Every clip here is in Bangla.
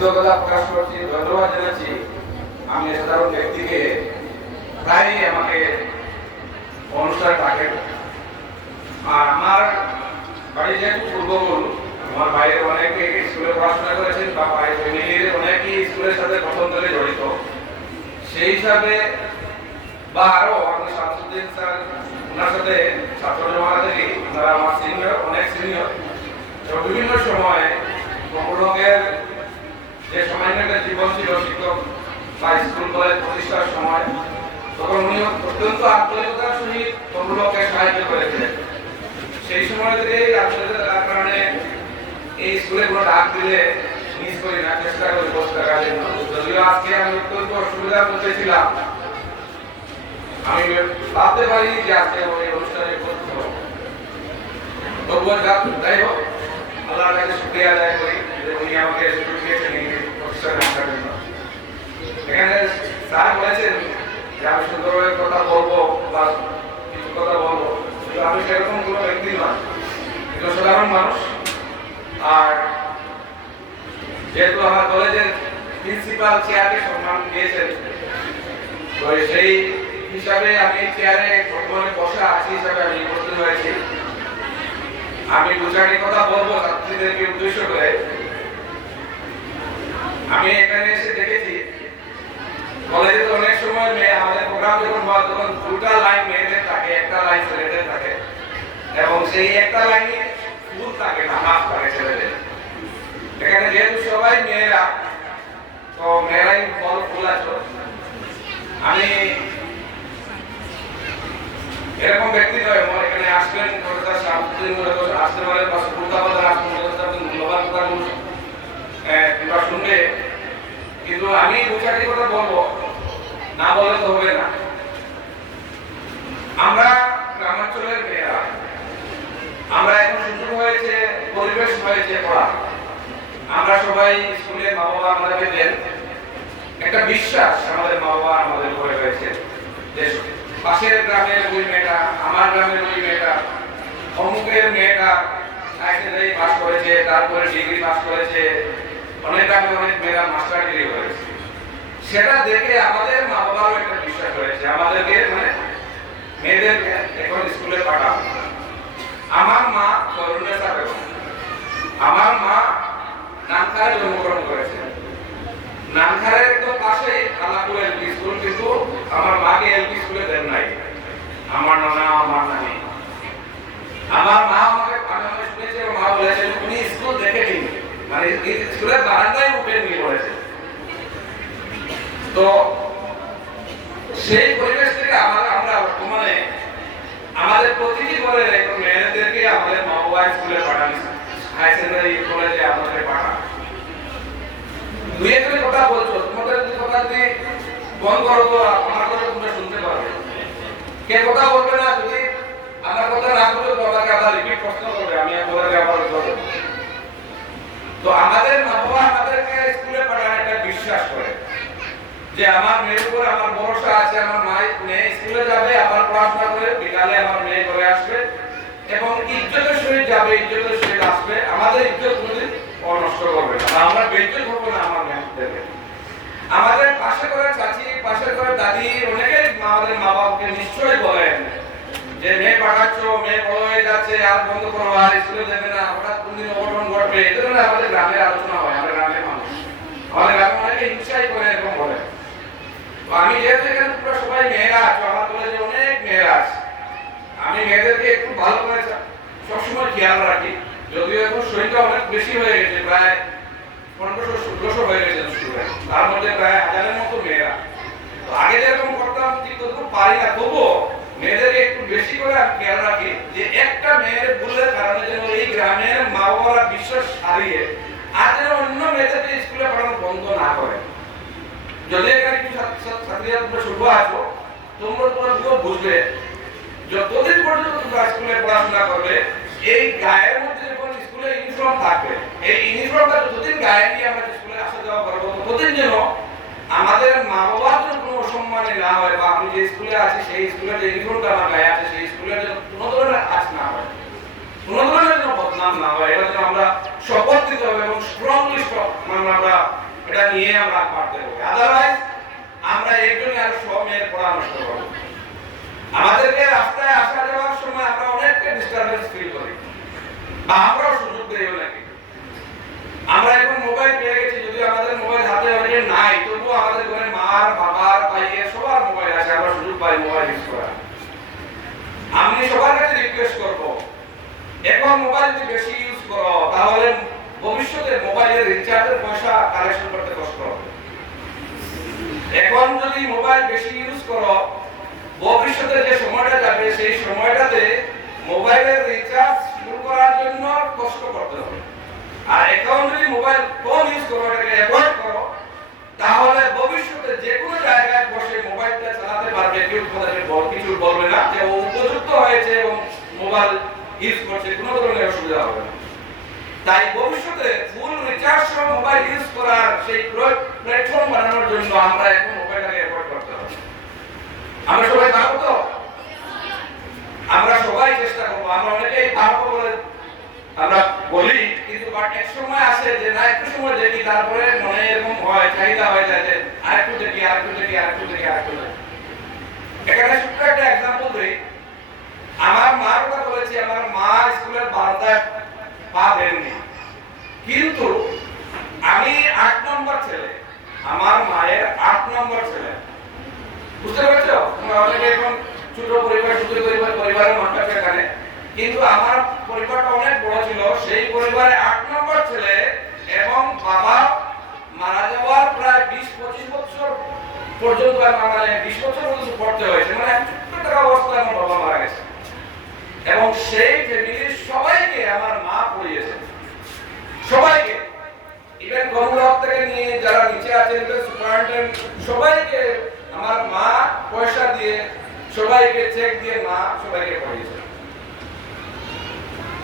কৃতজ্ঞতা প্রকাশ করছি, ধন্যবাদ জানাচ্ছি। আমি সাধারণ ব্যক্তিকে প্রায় আমাকে অনুষ্ঠান ডাকেন। আর আমার বাড়ি যেহেতু পূর্ববঙ্গ, আমার বাইরে অনেকে স্কুলে পড়াশোনা করেছেন বা বাইরে ফ্যামিলির অনেকেই স্কুলের সাথে প্রথম থেকে জড়িত। সেই হিসাবে বা আরো আমাদের শামসুদ্দিন স্যার, ওনার সাথে ছাত্র জমানা থেকে ওনারা আমার সিনিয়র, অনেক সিনিয়র। এবং বিভিন্ন সময়ে বঙ্গবঙ্গের যে সামান্য একটা জীবন ছিল শিক্ষক বা স্কুল কলেজ প্রতিষ্ঠার সময়, তখন উনি অত্যন্ত আন্তরিকতার সহিত বঙ্গবঙ্গকে সাহায্য করেছিলেন। সেই সময় থেকে আন্তরিকতার কারণে এই স্কুলে কোনো ডাক দিলে মিস করি না, চেষ্টা করি বসে থাকার জন্য। যদিও আজকে আমি অত্যন্ত অসুবিধার মধ্যে ছিলাম, আমি ভাবতে পারি যে আজকে ওই অনুষ্ঠানে উপস্থিত হব। তবুও যাই হোক, আল্লাহর কাছে শুকরিয়া আদায় করি যে উনি আমাকে সুযোগ দিয়েছেন এই প্রতিষ্ঠানে আসার জন্য। এখানে স্যার বলেছেন যে আমি সুন্দরভাবে কথা বলবো বা কিছু কথা বলবো, কিন্তু আমি সেরকম কোনো ব্যক্তি নয়, কিন্তু সাধারণ মানুষ। আর যেহেতু আমার কলেজের প্রিন্সিপাল চেয়ারকে সম্মান দিয়েছেন, তো সেই হিসাবে আমি চেয়ারে বর্তমানে বসা আছি হিসাবে আমি উপস্থিত হয়েছি। আমি দু চারটি কথা বলবো ছাত্রীদেরকে উদ্দেশ্য করে। আমি এখানে এসে দেখেছি কলেজে তো অনেক সময় আমাদের প্রোগ্রাম যখন হয় তখন দুটা লাইন মেয়েদের থাকে, একটা লাইন ছেলেদের থাকে, এবং সেই একটা লাইনে ফুল থাকে না, হাফ থাকে ছেলেদের। এখানে যেহেতু সবাই মেয়েরা, তো মেয়েরাই ফুল আছো। আমি এরকম ব্যক্তি নয়, আমার এখানে আসবেন প্রফেসর শামসুদ্দিন আসতে পারেন বা সুলতাবাদের আসবেন, মূল্যবান কথাগুলো কিংবা শুনবে, কিন্তু আমি দু চারটি কথা বলবো, না বললে তো হবে না। আমরা গ্রামাঞ্চলের মেয়েরা, আমরা এখন সুযোগ হয়েছে, পরিবেশ হয়েছে পড়া। আমরা সবাই স্কুলে মা বাবা আমাদেরকে দেন, একটা বিশ্বাস আমাদের মা বাবা আমাদের উপরে রয়েছে যে পাশের গ্রামের ওই মেয়েটা, আমার গ্রামের ওই মেয়েটা, অমুকের মেয়েটা হাইস্কুলে পাস করেছে, তারপরে ডিগ্রি পাস করেছে, অনেক গ্রামে অনেক মেয়েরা মাস্টার ডিগ্রি করেছে। সেটা দেখে আমাদের মা বাবারও একটা বিশ্বাস রয়েছে, আমাদেরকে মানে মেয়েদেরকে এখন স্কুলে পাঠাবো। আমার মা করুণেসা বেগম, আমার মা নামখারে জন্মগ্রহণ করেছেন। নামখারের একদম পাশে আলাপুর এলপি স্কুল, কিন্তু আমার মাকে এলপি স্কুলে দেন নাই আমার নানা, আমার নানি। আমার মা আমাকে শুনেছি, মা বলেছেন উনি স্কুল দেখে নিন, মানে স্কুলের বারান্দায় উঠে নিয়ে পড়েছে। তো সেই পরিবেশ থেকে আমরা বর্তমানে আমাদের প্রতিটি ঘরে এখন মেয়েদেরকে আমাদের মা বাবা স্কুলে পাঠান, হাই সেকেন্ডারি কলেজে আমাদের পাঠান। দুই একটি কথা বলছো, তোমাদের যদি কথা যদি বন্ধ করো তো আমার কথা তোমরা শুনতে পারবে। কে কথা বলবে না, যদি আমার কথা না বলে তো আমাকে আবার রিপিট প্রশ্ন করবে, আমি আপনাদেরকে আবার উত্তর দেব। তো আমাদের মা বাবা আমাদেরকে স্কুলে পাঠান একটা বিশ্বাস করে যে আমার মেয়ের উপর আমার ভরসা আছে, আমার মেয়ে স্কুলে যাবে, আবার পড়াশোনা করে বিকালে আমার মেয়ে ঘরে আসবে এবং ইজ্জতের সহিত যাবে, ইজ্জতের সহিত আসবে। আমাদের ইজ্জত কোনোদিন নষ্ট করবে না, আমরা বেইজ্জত করবো না আমার মেয়েদেরকে। আমাদের পাশে করে চাচি, পাশে করে দাদি, অনেকেই আমাদের মা বাবাকে নিশ্চয়ই বলেন যে মেয়ে পাঠাচ্ছ, মেয়ে বড় হয়ে যাচ্ছে, আর বন্ধ করো, আর স্কুলে দেবে না, হঠাৎ কোনদিন অঘটন ঘটবে। এই ধরনের আমাদের গ্রামের আলোচনা হয়, আমরা গ্রামের মানুষ, আমাদের গ্রামে অনেকে হিংসাই করে এরকম বলে। আমি যেহেতু এখানে তোমরা সবাই মেয়েরা আছো, আমার কলেজে অনেক মেয়েরা আছে, আমি মেয়েদেরকে একটু ভালো করে সবসময় খেয়াল রাখি। যদিও এখন সংখ্যা অনেক বেশি হয়ে গেছে, প্রায় 1500-1600 হয়ে গেছে স্টুডেন্ট, তার মধ্যে প্রায় 1000-এর মতো মেয়েরা। তো আগে যেরকম করতাম ঠিক ততটুকু পারি না, তবুও মেয়েদেরকে একটু বেশি করে আমি খেয়াল রাখি যে একটা মেয়ের ভুলের কারণে যেন এই গ্রামের মা বাবারা বিশ্বাস হারিয়ে আর যেন অন্য মেয়েদেরকে স্কুলে পড়ানো বন্ধ না করে। যদি এখানে কিছু ছাত্রীরা তোমরা শুভ আছো, তোমরা বুঝবে যতদিন পর্যন্ত তোমরা স্কুলে পড়াশোনা করবে, এই গায়ের মধ্যে যখন স্কুলে ইউনিফর্ম থাকবে, এই ইউনিফর্মটা যতদিন গায়ে নিয়ে আমরা স্কুলে আসা যাওয়া করবো, ততদিন যেন আমাদের মা বাবার জন্য কোনো অসম্মানে না হয়, বা আমি যে স্কুলে আছি সেই স্কুলের যে ইউনিফর্মটা আমার গায়ে আছে সেই স্কুলের যেন কোনো ধরনের কাজ না হয়, কোনো ধরনের যেন বদনাম না হয়, এটা যেন আমরা শপথ নিতে হবে এবং স্ট্রংলি মানে আমরা এটা নিয়ে আমরা পারতে হবে, আদারওয়াইজ আমরা এর জন্য আর সময়ের পরামর্শ করব। আমাদেরকে রাস্তায় আসা যাওয়ার সময় আমরা অনেককে ডিস্টারবেন্স ফিল করি বা আমরাও সুযোগ দেই অনেকে। আমরা এখন মোবাইল পেয়ে গেছি, যদি আমাদের মোবাইল হাতে অনেকে নাই, তবুও আমাদের ঘরে মার, বাবার, ভাইয়ের সবার মোবাইল আছে, আমরা সুযোগ পাই মোবাইল ইউজ করার। আমি সবার কাছে রিকোয়েস্ট করব, এখন মোবাইল যদি বেশি ইউজ করো তাহলে ভবিষ্যতে মোবাইলের রিচার্জের পয়সা কালেকশন করতে কষ্ট হবে। এখন যদি মোবাইল বেশি ইউজ করো, ভবিষ্যতে যে সময়টা যাবে সেই সময়টাতে মোবাইলের রিচার্জ শুরু করার জন্য কষ্ট করতে হবে। আর এখন যদি মোবাইল কম ইউজ করো, এটাকে অ্যাভয়েড করো, তাহলে ভবিষ্যতে যে কোনো জায়গায় বসে মোবাইলটা চালাতে পারবে, কেউ তোমাদেরকে কিছু বলবে না যে ও উপযুক্ত হয়েছে এবং মোবাইল ইউজ করছে, কোনো ধরনের অসুবিধা হবে না। তাই ভবিষ্যতে ফুল রিচার্জ সহ মোবাইল ইউজ করার সেই প্ল্যাটফর্ম বানানোর জন্য আমরা এখন মোবাইলটাকে অ্যাভয়েড করতে হবে। আমরা সবাই পারবো তো? আমরা সবাই চেষ্টা করবো। আমরা অনেকেই পারবো বলে আমরা বলি, কিন্তু বাট এক সময় আসে যে না, একটু সময় দেখি, তারপরে মনে এরকম হয়, চাহিদা হয়ে যায় যে আরেকটু দেখি, আরেকটু দেখি, আরেকটু দেখি, আরেকটু দেখি। এখানে ছোট্ট একটা এক্সাম্পল দিই। আমার মার কথা বলেছি, আমার মা স্কুলের বারান্দায় পা দেননি, কিন্তু আমি 8 নম্বর ছেলে, আমার মায়ের 8 নম্বর ছেলে। বুঝতে পারছো? তোমরা অনেকে এখন ছোট পরিবার, ছোট পরিবারের মানুষ আছে এখানে, কিন্তু আমার পরিবারটা অনেক বড় ছিল। সেই পরিবারে 8 নম্বর ছেলে এবং বাবা মারা যাওয়ার প্রায় 20-25 বছর পর্যন্ত, মানে 20 বছর পর্যন্ত পড়তে হয়েছে, মানে ছোট্ট একটা অবস্থায় আমার বাবা মারা গেছে। এবং সেই ফ্যামিলির সবাইকে আমার মা পড়িয়েছে, সবাইকে, ইভেন গণরক থেকে নিয়ে যারা নিচে আছেন, সুপারিনটেন্ডেন্ট, সবাইকে আমার মা পয়সা দিয়ে, সবাইকে চেক দিয়ে মা সবাইকে পড়িয়েছে।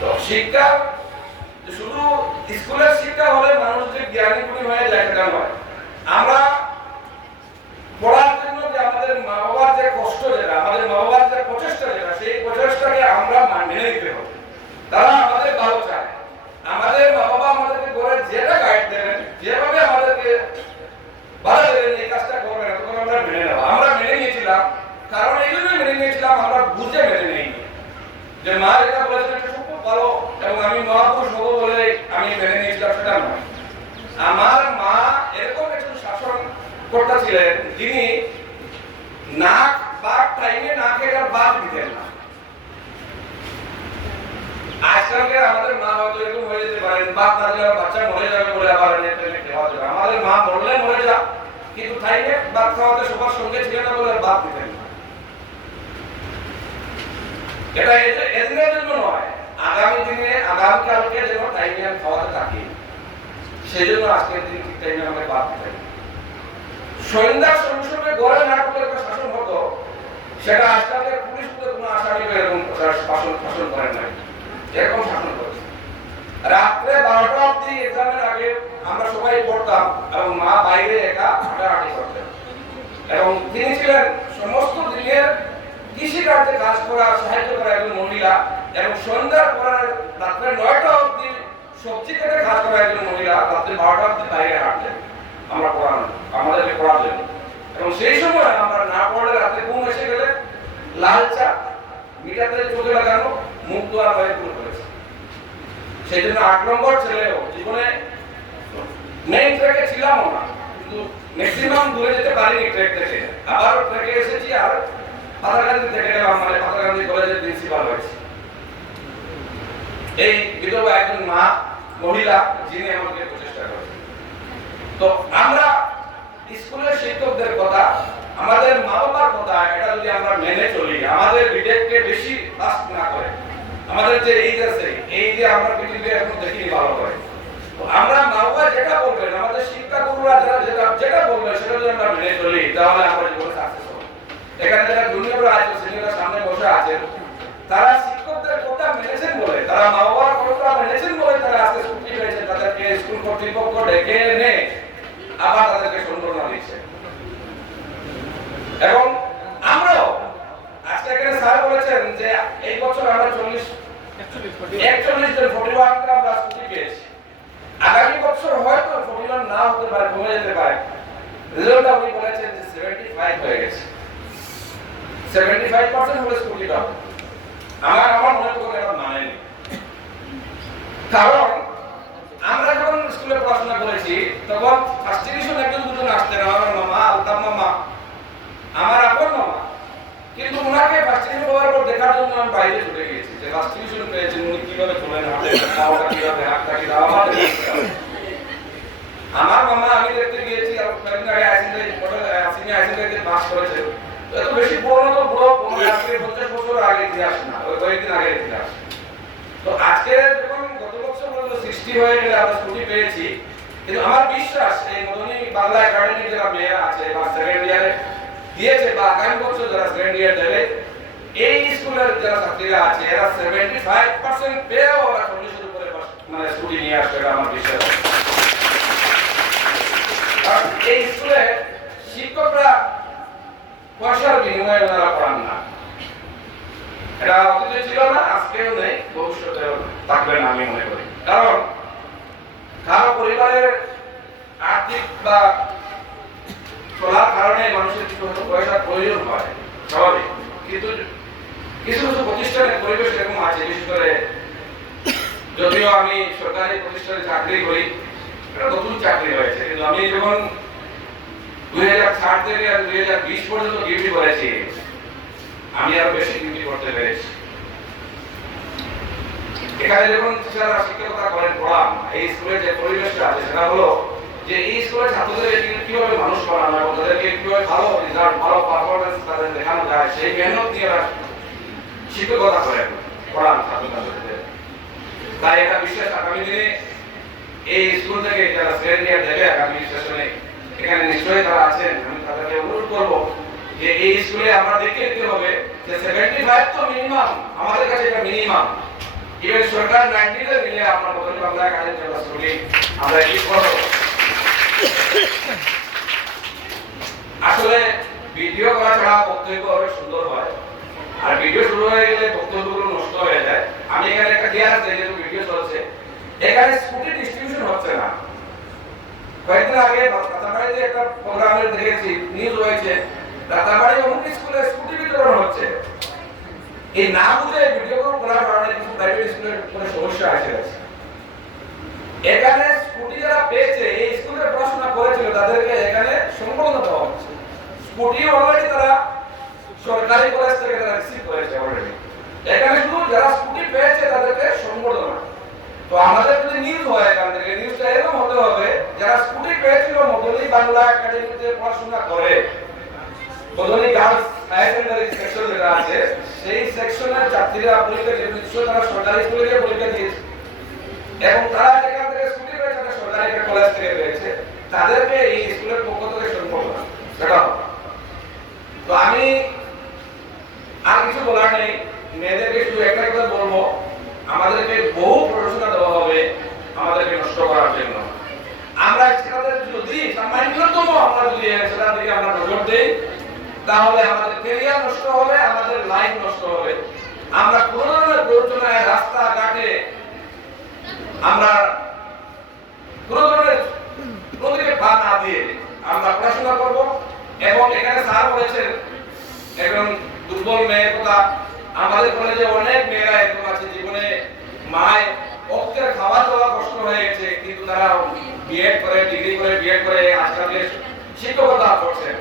তো শিক্ষা শুধু স্কুলের শিক্ষা হলে মানুষ যে জ্ঞানী গুণী হয়ে যায় সেটা নয়। আমরা পড়ার জন্য যে আমাদের মা বাবার যে কষ্ট, যেটা আমাদের মা বাবার যে প্রচেষ্টা, যেটা সেই প্রচেষ্টাকে আমরা মেনে নিতে হবে। তারা আমাদের ভালো চায়, আমাদের মা বাবা আমাদেরকে করে যেটা গাইড দেবেন, যেভাবে আমাদেরকে ভালো দেবেন, এই কাজটা করবেন, তখন আমরা মেনে নেব। আমরা মেনে নিয়েছিলাম, কারণ এই জন্যই মেনে নিয়েছিলাম, আমরা বুঝে মেনে নেই যে মা যেটা বলেছেন এটা খুব ভালো এবং আমি মহাপুরুষ হবো বলে আমি মেনে নিয়েছিলাম, সেটা নয়। আমার মা এরকম একজন শাসন কর্তা ছিলেন, যিনি নাক বা টাইমে না খেয়ে বাদ দিতেন না। আজকালকে আমাদের মা হয়তো এরকম হয়ে যেতে পারেন, বাদ না দিলে বাচ্চা মরে যাবে বলে আবার খাওয়া যাবে। আমাদের মা মরলে মরে যা, কিন্তু টাইমে বাদ খাওয়াতে সবার সঙ্গে ছিল না বলে বাদ দিতেন না। এটা এদিনের জন্য নয়, আগামী দিনে, আগামীকালকে যেন টাইমে আমি খাওয়াতে থাকি, সেই জন্য আজকের দিন ঠিক টাইমে আমাকে বাদ দিতে হবে। সন্ধ্যার সঙ্গে গড়ে নাটকের একটা শাসন হতো, সেটা আজকালকে পুলিশ বলে কোনো আসামি এরকম শাসন করেন নাই, এরকম শাসন করেছে। রাত্রে 12টা অবধি এক্সামের আগে আমরা সবাই পড়তাম এবং মা বাইরে একা হাঁটাহাঁটি করতেন। এবং তিনি ছিলেন সমস্ত দিনের কৃষিকার্যে কাজ করা, সাহায্য করা একজন মহিলা, এবং সন্ধ্যার পরে রাত্রে 9টা অবধি সবজি কেটে কাজ করা একজন মহিলা, রাত্রে 12টা অবধি বাইরে হাঁটতেন আমরা পড়ানো, আমাদেরকে পড়ার জন্য। এবং সেই সময় আমরা না পড়লে রাতে ঘুম এসে গেলে লাল চা, মিঠাতে চোখে লাগানো, মুখ ধোয়া হয়ে পুরো করেছে। সেই জন্য 8 নম্বর ছেলেও জীবনে মেইন ট্র্যাকে ছিলাম না, কিন্তু ম্যাক্সিমাম দূরে যেতে পারিনি ট্র্যাক থেকে। আবার ট্র্যাকে এসেছি, আর পাতাকান্দি থেকে গেলাম, মানে পাতাকান্দি কলেজের প্রিন্সিপাল হয়েছি। এই বিধবা একজন মা মহিলা, যিনি আমাকে প্রচেষ্টা করেছেন। তো আমরা স্কুলের শিক্ষকদের কথা, আমাদের মা বাবার কথা, এটা যদি আমরা মেনে চলি, আমাদের বিবেককে বেশি ফাস্ট না করে, আমাদের যে এই আছে, এই যে আমরা পৃথিবী এখন দেখিনি ভালো করে, তো আমরা মা বাবা যেটা বলবেন, আমাদের শিক্ষা গুরুরা যেটা বলবে, সেটা যদি আমরা মেনে চলি, তাহলে আমরা জীবনে সাকসেস হব। এখানে যারা জুনিয়ররা আছে, সিনিয়ররা সামনে বসে আছেন, তারা শিক্ষকদের কথা মেনেছেন বলে, তারা মা বাবার কথা মেনেছেন বলে তারা আজকে ছুটি পেয়েছেন, তাদেরকে স্কুল কর্তৃপক্ষ ডেকে এনে আবার তাদেরকে সম্বর্ধনা দিচ্ছে। এবং আমরাও আজকে এখানে স্যার বলেছেন যে এই বছর আমরা 41 জন 41টা আমরা ছুটি পেয়েছি। আগামী বছর হয়তো 41 না হতে পারে, কমে যেতে পারে। রেজাল্টটা উনি বলেছেন যে 75 হয়ে গেছে, 75% হলে স্কুটি পাবে। আমার মনে করে এখন মানেনি, কারণ আমরা যখন স্কুলে পড়াশোনা করেছি তখন ফার্স্ট ডিভিশন একজন দুজন আসতেন, আমার মামা, আলতাফ মামা, আমার আপন মামা, কিন্তু ওনাকে ফার্স্ট ডিভিশন পাওয়ার পর দেখার জন্য আমি বাইরে চলে গিয়েছি যে ফার্স্ট ডিভিশন পেয়েছেন উনি কিভাবে চলেন, হাতে পাওয়াটা কিভাবে, হাতটা কিভাবে। আমার মামা আমি দেখতে গিয়েছি আর কয়েকদিন আগে আইসিএনআই পাস করেছে। এত বেশি পুরনো তো পুরো 50 বছর আগে ইতিহাস না, ওই কয়েকদিন আগে ইতিহাস। তো আজকে যখন গত বছর পর্যন্ত 60 হয়ে গেলে আমরা স্কুটি পেয়েছি, কিন্তু আমার বিশ্বাস এই মদনী বাংলা একাডেমির যারা মেয়েরা আছে বা সেকেন্ড ইয়ারে দিয়েছে বা আগামী বছর যারা সেকেন্ড ইয়ার দেবে, এই স্কুলের যারা ছাত্রীরা আছে এরা 75% পেয়েও ওরা 40-এর উপরে মানে স্কুটি নিয়ে আসবে, আমার বিশ্বাস। এই স্কুলে শিক্ষকরা পয়সার বিনিময়ে ওনারা পড়ান না, এটা অতীতে ছিল না, আজকেও নেই, ভবিষ্যতেও থাকবে না আমি মনে করি। কারণ কারো পরিবারের আর্থিক বা চলার কারণে মানুষের কিছু পয়সার প্রয়োজন হয়, স্বাভাবিক। কিন্তু কিছু কিছু প্রতিষ্ঠানের পরিবেশ এরকম আছে, বিশেষ করে যদিও আমি সরকারি প্রতিষ্ঠানে চাকরি করি, এটা নতুন চাকরি হয়েছে, কিন্তু আমি যখন 2004 থেকে 2020 পর্যন্ত ডিউটি করেছি, আমি আরো বেশি ডিউটি করতে পেরেছি। এখানে যখন টিচাররা শিক্ষকতা করেন, পড়ান, এই স্কুলে যে পরিবেশটা আছে সেটা হলো যে এই স্কুলের ছাত্রদের কিভাবে মানুষ বানানো এবং তাদেরকে কিভাবে ভালো রেজাল্ট, ভালো পারফরমেন্স তাদের দেখানো যায়, সেই মেহনত নিয়ে শিক্ষকতা করেন, পড়ান ছাত্রছাত্রীদের। তাই এটা বিশ্বাস আগামী দিনে এই স্কুল থেকে যারা সেকেন্ড ইয়ার দেবে আগামী সেশনে, এখানে নিশ্চয়ই তারা আছেন, আমি তাদেরকে অনুরোধ করবো যে এই স্কুলে আমরা দেখে নিতে হবে যে 75 তো মিনিমাম, আমাদের কাছে এটা মিনিমাম। ইভেন সরকার 90 এর মিলে আমরা মদনী বাংলা একাডেমি যারা স্কুলে আমরা কি করব। আসলে ভিডিও করা ছাড়া বক্তব্য অনেক সুন্দর হয়, আর ভিডিও শুরু হয়ে গেলে বক্তব্যগুলো নষ্ট হয়ে যায়। আমি এখানে একটা ক্লিয়ার আছে যে ভিডিও চলছে, এখানে স্কুটি ডিস্ট্রিবিউশন হচ্ছে না। কয়েকদিন আগে রাতাবাড়িতে একটা প্রোগ্রামে দেখেছি, নিউজ হয়েছে, রাতাবাড়ি অমুক স্কুলে স্কুটি বিতরণ হচ্ছে। এই না বুঝে ভিডিও করার কারণে কিছু প্রাইভেট স্কুলের কোনো সমস্যা আছে। এখানে স্কুটি যারা পেয়েছে, এই স্কুলে পড়াশোনা করেছিল, তাদেরকে এখানে সম্পূর্ণ দেওয়া হচ্ছে। স্কুটি অলরেডি তারা সরকারি কলেজ থেকে তারা রিসিভ করেছে অলরেডি। এখানে শুধু যারা স্কুটি পেয়েছে তাদেরকে সম্বর্ধনা। তো আমাদের যদি নিউজ হয় এখান থেকে, নিউজটা এরকম হতে হবে যারা স্কুটি পেয়েছিল মদনী বাংলা একাডেমিতে পড়াশোনা করে, মদনী গার্লস হায়ার সেকেন্ডারি সেকশন যেটা আছে, সেই সেকশনের ছাত্রীরা পরীক্ষা দিয়ে নিশ্চয়ই তারা সরকারি স্কুলে গিয়ে পরীক্ষা দিয়েছে, এবং তারা যেখান থেকে স্কুটি পেয়েছে তারা সরকারি একটা কলেজ থেকে পেয়েছে, তাদেরকে এই স্কুলের পক্ষ থেকে সম্বর্ধনা সেটা হবে। তো আমি আর কিছু বলার নেই, মেয়েদেরকে শুধু একটা কথা বলবো, আমাদেরকে বহু পড়াশোনা দেওয়া হবে আমাদেরকে নষ্ট করার জন্য। আমরা সেটাদের যদি সামান্যতম আমরা যদি সেটা দিকে আমরা নজর দেই, তাহলে আমাদের ক্যারিয়ার নষ্ট হবে, আমাদের লাইফ নষ্ট হবে। আমরা কোনো ধরনের প্রয়োজনায় রাস্তাঘাটে আমরা কোনো ধরনের কোনোদিকে পা না দিয়ে আমরা পড়াশোনা করবো। এবং এখানে স্যার বলেছেন একজন দুর্বল মেয়ের কথা, আমাদের কলেজে অনেক মেয়েরা এরকম আছে জীবনে মায়ের অক্ষের খাওয়া দাওয়া কষ্ট হয়ে গেছে, কিন্তু তারা বিএড করে, ডিগ্রি করে, বিএড করে আজকালকে শিক্ষকতা করছেন।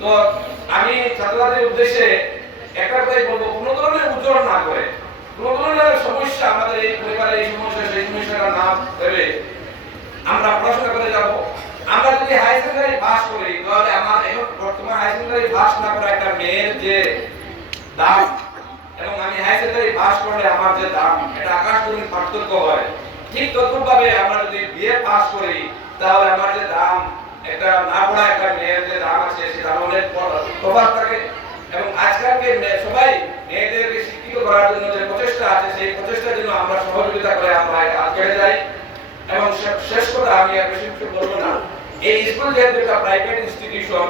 তো আমি ছাত্রদের উদ্দেশ্যে একটা কথাই বলবো, কোনো ধরনের উজ্জ্বল না করে, কোনো ধরনের সমস্যা আমাদের এই পরিবারে এই সমস্যা সেই সমস্যাটা না ভেবে আমরা পড়াশোনা করে যাব। আমরা যদি হাই সেকেন্ডারি পাস করি, তাহলে আমার এখন বর্তমান হাই সেকেন্ডারি পাস না করা একটা মেয়ের যে দাম, এবং আমি হাই সেকেন্ডারি পাস করলে আমার যে দাম, এটা আকাশ জমিন পার্থক্য হয়। ঠিক তদ্রূপভাবে আমরা যদি বিএ পাস করি, তাহলে আমার যে দাম, একটা না পড়া একটা মেয়ের যে দাম আছে সেটা অনেক তফাৎ থাকে। এবং আজকালকে সবাই মেয়েদেরকে শিক্ষিত করার জন্য যে প্রচেষ্টা আছে, সেই প্রচেষ্টার জন্য আমরা সহযোগিতা করে আমরা আগে যাই। এবং শেষ কথা, আমি আর বেশি কিছু বলবো না, এই স্কুল যেহেতু একটা প্রাইভেট ইনস্টিটিউশন,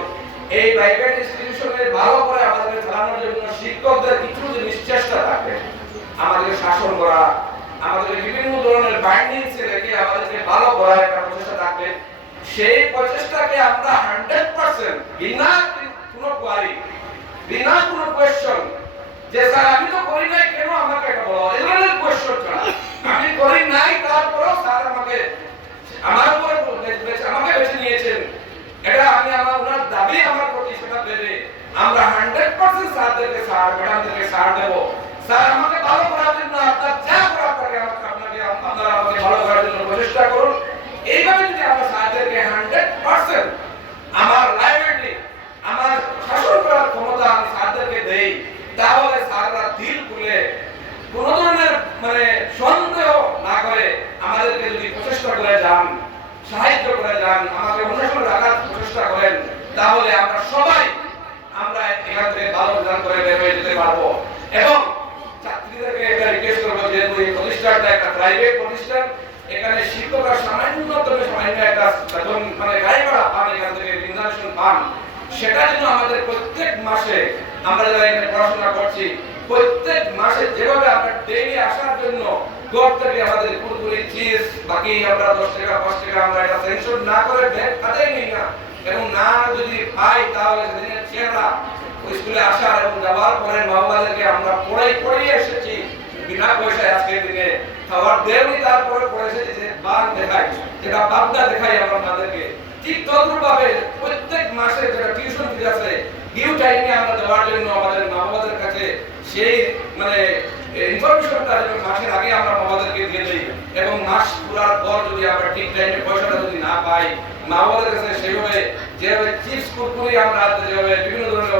এই প্রাইভেট ইনস্টিটিউশনের ভালো করে আমাদের চালানোর জন্য শিক্ষকদের কিছু জিনিস চেষ্টা থাকবে, আমাদের শাসন করা, আমাদের বিভিন্ন ধরনের বাইন্ডিংসে রেখে আমাদেরকে ভালো করার একটা প্রচেষ্টা থাকবে। সেই প্রচেষ্টাকে আমরা 100% বিনা কোনো কোয়ারি, বিনা কোনো কোয়েশ্চন, যে স্যার আমি তো করি নাই কেন আমাকে এটা বলো, এই ধরনের কোয়েশ্চন ছাড়া আমি করি নাই তারপরেও স্যার আমাকে আমার উপরে আমাকে বেছে নিয়েছেন, এটা আমি আমার ওনার দাবি আমার প্রতি সেটা ভেবে আমরা 100% স্যারদেরকে স্যার ম্যাডামদেরকে স্যার দেব। স্যার আমাকে ভালো করার জন্য আপনার যা করার থাকে আপনাকে আপনারা আমাকে ভালো করার জন্য প্রচেষ্টা করুন। এইভাবে যদি আমরা স্যারদেরকে 100% আমার লাইব্রেরি আমার শাসন করার ক্ষমতা আমি স্যারদেরকে দেই, তাহলে স্যাররা দিল খুলে কোনো ধরনের মানে সন্দেহ না করে আমাদেরকে যদি প্রচেষ্টা করে যান, সাহায্য করে যান, আমাকে অনুসরণ রাখার প্রচেষ্টা করেন, তাহলে আমরা সবাই আমরা এখান থেকে ভালো রেজাল্ট করে বের হয়ে যেতে পারবো। এবং ছাত্রীদেরকে একটা রিকোয়েস্ট করবো, যেহেতু এই প্রতিষ্ঠানটা একটা প্রাইভেট প্রতিষ্ঠান, এখানে শিক্ষকরা সামান্য একটা বেতন মানে গাড়ি ভাড়া পান, এখান থেকে রিমুনারেশন পান, সেটা যেন আমাদের প্রত্যেক মাসে আমরা যারা এখানে পড়াশোনা করছি প্রত্যেক মাসে যেভাবে আমরা ডেইলি আসার জন্য গড় থেকে আমাদের কুরকুরি চিজ বাকি আমরা 10 টাকা 5 টাকা আমরা এটা সেনশন না করে ব্যাংক খাতায় নিই না, এবং না যদি পাই তাহলে সেদিনের চেহারা স্কুলে আসার এবং যাওয়ার পরে মা-বাবাদেরকে আমরা পড়িয়ে এসেছি বিনা পয়সায়, আজকের দিনে খাবার দেওনি তারপরে পড়েছে যে বান দেখাই, যেটা বাগদা দেখাই আমরা তাদেরকে, ঠিক তদ্রূপভাবে প্রত্যেক মাসে যেটা টিউশন ফি আছে ডিউ টাইমে আমরা দেওয়ার জন্য আমাদের মা-বাবাদের কাছে সেই মানে ইনফরমেশনটা যেন মাসের আগে আমরা মা-বাবাদেরকে দিয়ে দিই, এবং মাস পুরার পর যদি আমরা ঠিক টাইমে পয়সাটা যদি না পাই মা-বাবাদের কাছে সেইভাবে যেভাবে চিপস কুরকুরি আমরা যেভাবে বিভিন্ন ধরনের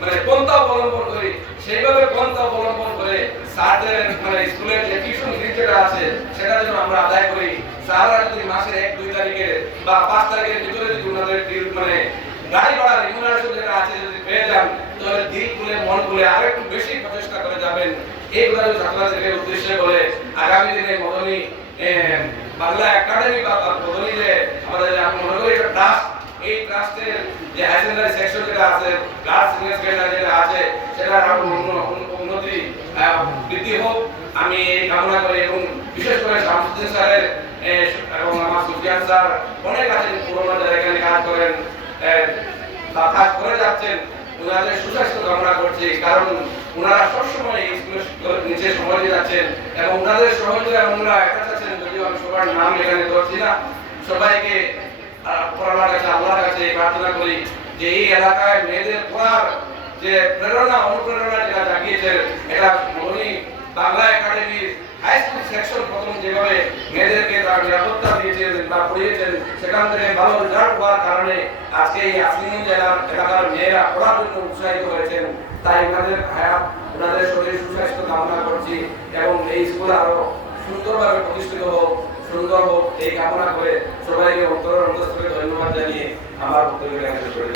মানে পন্থা অবলম্বন করি, সেইভাবে পন্থা অবলম্বন করে স্যারদের মানে স্কুলের যে টিউশন ফি যেটা আছে সেটা যেন আমরা আদায় করি। স্যাররা যদি মাসের 1-2 তারিখে বা 5 তারিখের ভিতরে যদি ওনাদের মানে গাড়ি ভাড়া রিমুনারেশন যেটা আছে যদি পেয়ে যান, তাহলে দিল খুলে মন খুলে আর একটু বেশি প্রচেষ্টা করে যাবেন। এইগুলো ছাত্রছাত্রীদের উদ্দেশ্যে বলে আগামী দিনে মদনী বাংলা একাডেমি বা মদনী যে আমাদের মনে করি একটা ট্রাস্ট, এই ট্রাস্টের যে হাই সেকেন্ডারি সেকশন যেটা আছে, গার্লস সিনিয়র সেকেন্ডারি যেটা আছে, সেটার উন্নতি বৃদ্ধি হোক আমি কামনা করি। এবং বিশেষ করে শামসুদ্দিন স্যারের এবং আমার সুফিয়ান স্যার অনেক আছেন পুরোনো যারা এখানে কাজ করেন বা কাজ করে যাচ্ছেন, ওনাদের সুস্বাস্থ্য কামনা করছি, কারণ ওনারা সবসময় স্কুলের নিচে সময় দিয়ে যাচ্ছেন এবং ওনাদের সহযোগিতা ওনারা একটা আছেন, যদিও আমি সবার নাম এখানে ধরছি না, সবাইকে পড়ার কাছে আল্লাহর কাছে প্রার্থনা করি যে এই এলাকায় মেয়েদের পড়ার যে প্রেরণা অনুপ্রেরণা যেটা জাগিয়েছে, এটা মদনী বাংলা একাডেমির হাই স্কুল সেকশন প্রথম যেভাবে মেয়েদেরকে তার নিরাপত্তা দিয়েছেন বা পড়িয়েছেন, সেখান থেকে ভালো রেজাল্ট হওয়ার কারণে আজকে এই আসমিন এলাকার মেয়েরা পড়ার জন্য উৎসাহিত হয়েছেন। তাই ওনাদের হায়াত ওনাদের শরীর সুস্বাস্থ্য কামনা করছি এবং এই স্কুল আরো সুন্দরভাবে প্রতিষ্ঠিত হোক, সুন্দর হোক এই কামনা করে সবাইকে অন্তরের অন্তঃস্থলে ধন্যবাদ জানিয়ে আমার বক্তব্য এখানে শেষ করে